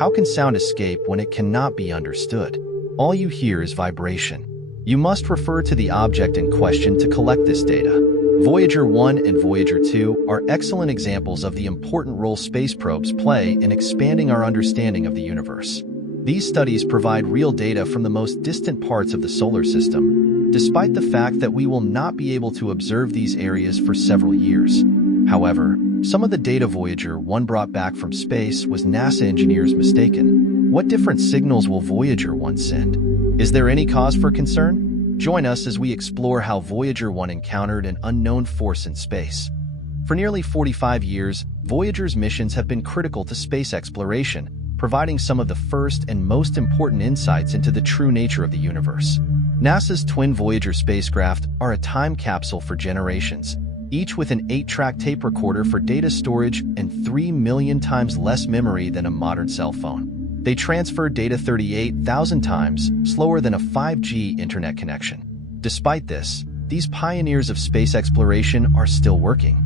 How can sound escape when it cannot be understood? All you hear is vibration. You must refer to the object in question to collect this data. Voyager 1 and Voyager 2 are excellent examples of the important role space probes play in expanding our understanding of the universe. These studies provide real data from the most distant parts of the solar system, despite the fact that we will not be able to observe these areas for several years. However, some of the data Voyager 1 brought back from space was NASA engineers mistaken. What different signals will Voyager 1 send? Is there any cause for concern? Join us as we explore how Voyager 1 encountered an unknown force in space. For nearly 45 years, Voyager's missions have been critical to space exploration, providing some of the first and most important insights into the true nature of the universe. NASA's twin Voyager spacecraft are a time capsule for generations, each with an 8-track tape recorder for data storage and 3 million times less memory than a modern cell phone. They transfer data 38,000 times slower than a 5G internet connection. Despite this, these pioneers of space exploration are still working.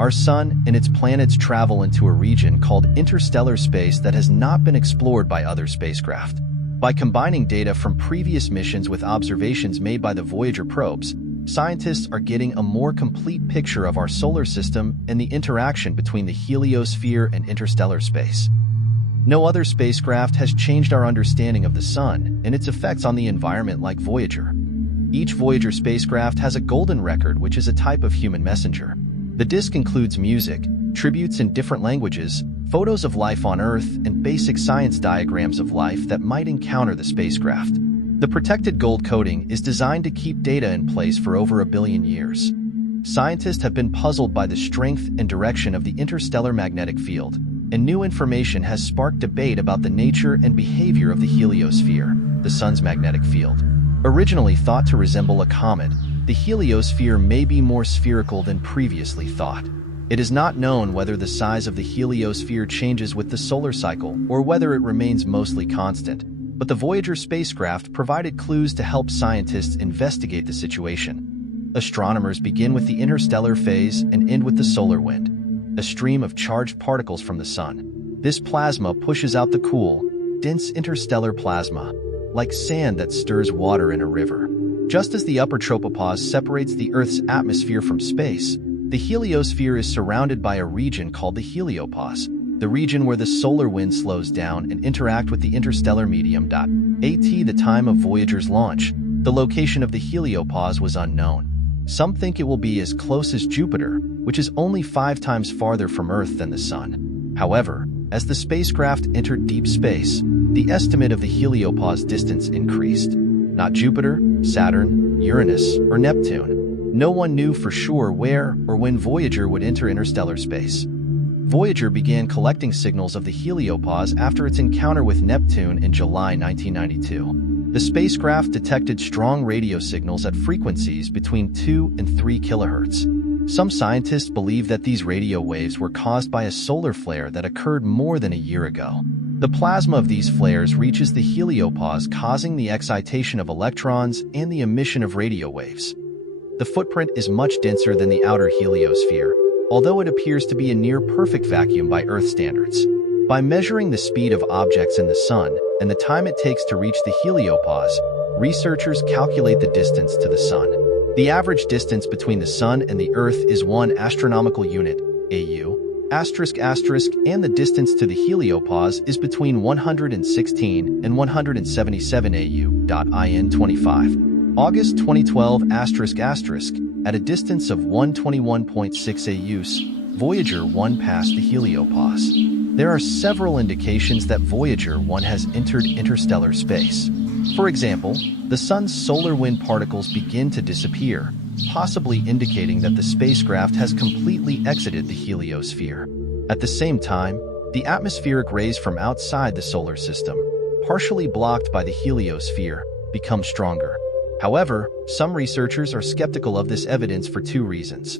Our sun and its planets travel into a region called interstellar space that has not been explored by other spacecraft. By combining data from previous missions with observations made by the Voyager probes, scientists are getting a more complete picture of our solar system and the interaction between the heliosphere and interstellar space. No other spacecraft has changed our understanding of the sun and its effects on the environment like Voyager. Each Voyager spacecraft has a golden record, which is a type of human messenger. The disc includes music, tributes in different languages, photos of life on Earth, and basic science diagrams of life that might encounter the spacecraft. The protected gold coating is designed to keep data in place for over 1 billion years. Scientists have been puzzled by the strength and direction of the interstellar magnetic field, and new information has sparked debate about the nature and behavior of the heliosphere, the sun's magnetic field. Originally thought to resemble a comet, the heliosphere may be more spherical than previously thought. It is not known whether the size of the heliosphere changes with the solar cycle or whether it remains mostly constant, but the Voyager spacecraft provided clues to help scientists investigate the situation. Astronomers begin with the interstellar phase and end with the solar wind, a stream of charged particles from the sun. This plasma pushes out the cool, dense interstellar plasma, like sand that stirs water in a river. Just as the upper tropopause separates the Earth's atmosphere from space, the heliosphere is surrounded by a region called the heliopause, the region where the solar wind slows down and interact with the interstellar medium. At the time of Voyager's launch, the location of the heliopause was unknown. Some think it will be as close as Jupiter, which is only 5 times farther from Earth than the Sun. However, as the spacecraft entered deep space, the estimate of the heliopause distance increased. Not Jupiter, Saturn, Uranus, or Neptune. No one knew for sure where or when Voyager would enter interstellar space. Voyager began collecting signals of the heliopause after its encounter with Neptune in July 1992. The spacecraft detected strong radio signals at frequencies between 2 and 3 kHz. Some scientists believe that these radio waves were caused by a solar flare that occurred more than a year ago. The plasma of these flares reaches the heliopause, causing the excitation of electrons and the emission of radio waves. The footprint is much denser than the outer heliosphere, although it appears to be a near-perfect vacuum by Earth standards. By measuring the speed of objects in the Sun and the time it takes to reach the heliopause, researchers calculate the distance to the Sun. The average distance between the Sun and the Earth is 1 astronomical unit, AU, and the distance to the heliopause is between 116 and 177 AU. In 25. August 2012 at a distance of 121.6 AUs, Voyager 1 passed the heliopause. There are several indications that Voyager 1 has entered interstellar space. For example, the Sun's solar wind particles begin to disappear, possibly indicating that the spacecraft has completely exited the heliosphere. At the same time, the atmospheric rays from outside the solar system, partially blocked by the heliosphere, become stronger. However, some researchers are skeptical of this evidence for 2 reasons.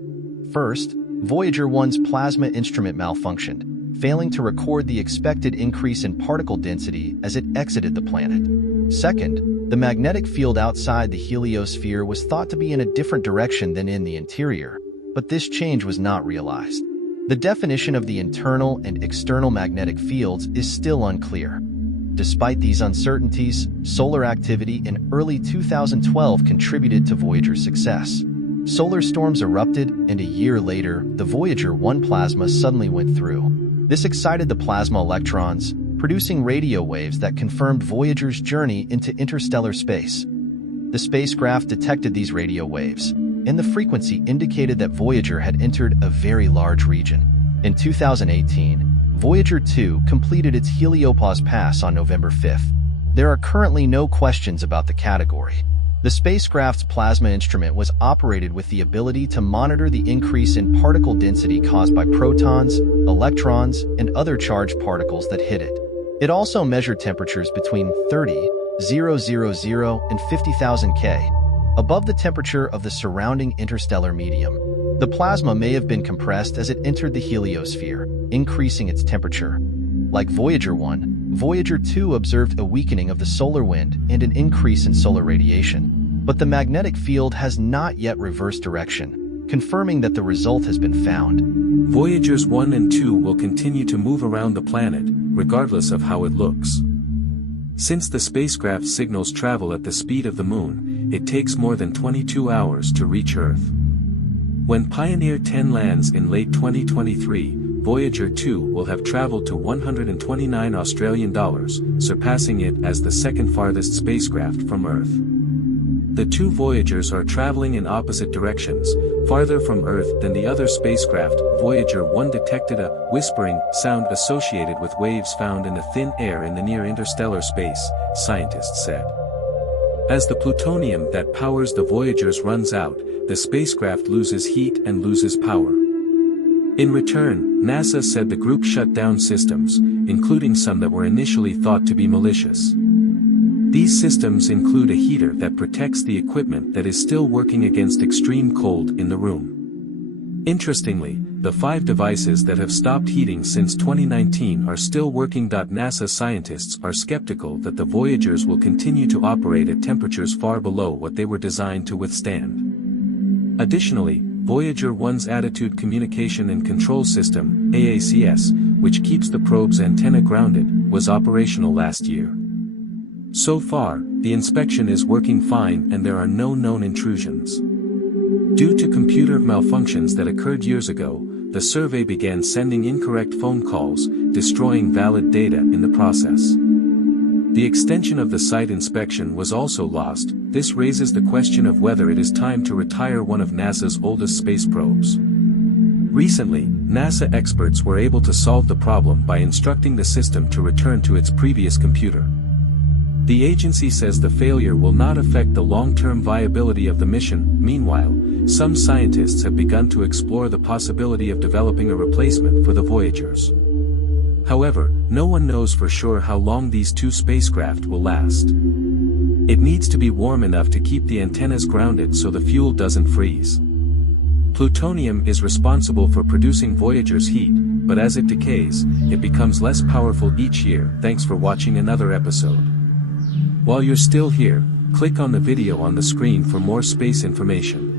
First, Voyager 1's plasma instrument malfunctioned, failing to record the expected increase in particle density as it exited the planet. Second, the magnetic field outside the heliosphere was thought to be in a different direction than in the interior, but this change was not realized. The definition of the internal and external magnetic fields is still unclear. Despite these uncertainties, solar activity in early 2012 contributed to Voyager's success. Solar storms erupted, and a year later, the Voyager 1 plasma suddenly went through. This excited the plasma electrons, producing radio waves that confirmed Voyager's journey into interstellar space. The spacecraft detected these radio waves, and the frequency indicated that Voyager had entered a very large region. In 2018, Voyager 2 completed its heliopause pass on November 5th. There are currently no questions about the category. The spacecraft's plasma instrument was operated with the ability to monitor the increase in particle density caused by protons, electrons, and other charged particles that hit it. It also measured temperatures between 30,000 and 50,000 K, above the temperature of the surrounding interstellar medium. The plasma may have been compressed as it entered the heliosphere, increasing its temperature. Like Voyager 1, Voyager 2 observed a weakening of the solar wind and an increase in solar radiation. But the magnetic field has not yet reversed direction, confirming that the result has been found. Voyagers 1 and 2 will continue to move around the planet, regardless of how it looks. Since the spacecraft's signals travel at the speed of the Moon, it takes more than 22 hours to reach Earth. When Pioneer 10 lands in late 2023, Voyager 2 will have traveled to 129 Australian dollars, surpassing it as the second farthest spacecraft from Earth. The two Voyagers are traveling in opposite directions, farther from Earth than the other spacecraft. Voyager 1 detected a whispering sound associated with waves found in the thin air in the near interstellar space, scientists said. As the plutonium that powers the Voyagers runs out, the spacecraft loses heat and loses power. In return, NASA said the group shut down systems, including some that were initially thought to be malicious. These systems include a heater that protects the equipment that is still working against extreme cold in the room. Interestingly, the 5 devices that have stopped heating since 2019 are still working. NASA scientists are skeptical that the Voyagers will continue to operate at temperatures far below what they were designed to withstand. Additionally, Voyager 1's Attitude Communication and Control System, AACS, which keeps the probe's antenna grounded, was operational last year. So far, the inspection is working fine and there are no known intrusions. Due to computer malfunctions that occurred years ago, the survey began sending incorrect phone calls, destroying valid data in the process. The extension of the site inspection was also lost. This raises the question of whether it is time to retire one of NASA's oldest space probes. Recently, NASA experts were able to solve the problem by instructing the system to return to its previous computer. The agency says the failure will not affect the long-term viability of the mission. Meanwhile, some scientists have begun to explore the possibility of developing a replacement for the Voyagers. However, no one knows for sure how long these two spacecraft will last. It needs to be warm enough to keep the antennas grounded so the fuel doesn't freeze. Plutonium is responsible for producing Voyager's heat, but as it decays, it becomes less powerful each year. Thanks for watching another episode. While you're still here, click on the video on the screen for more space information.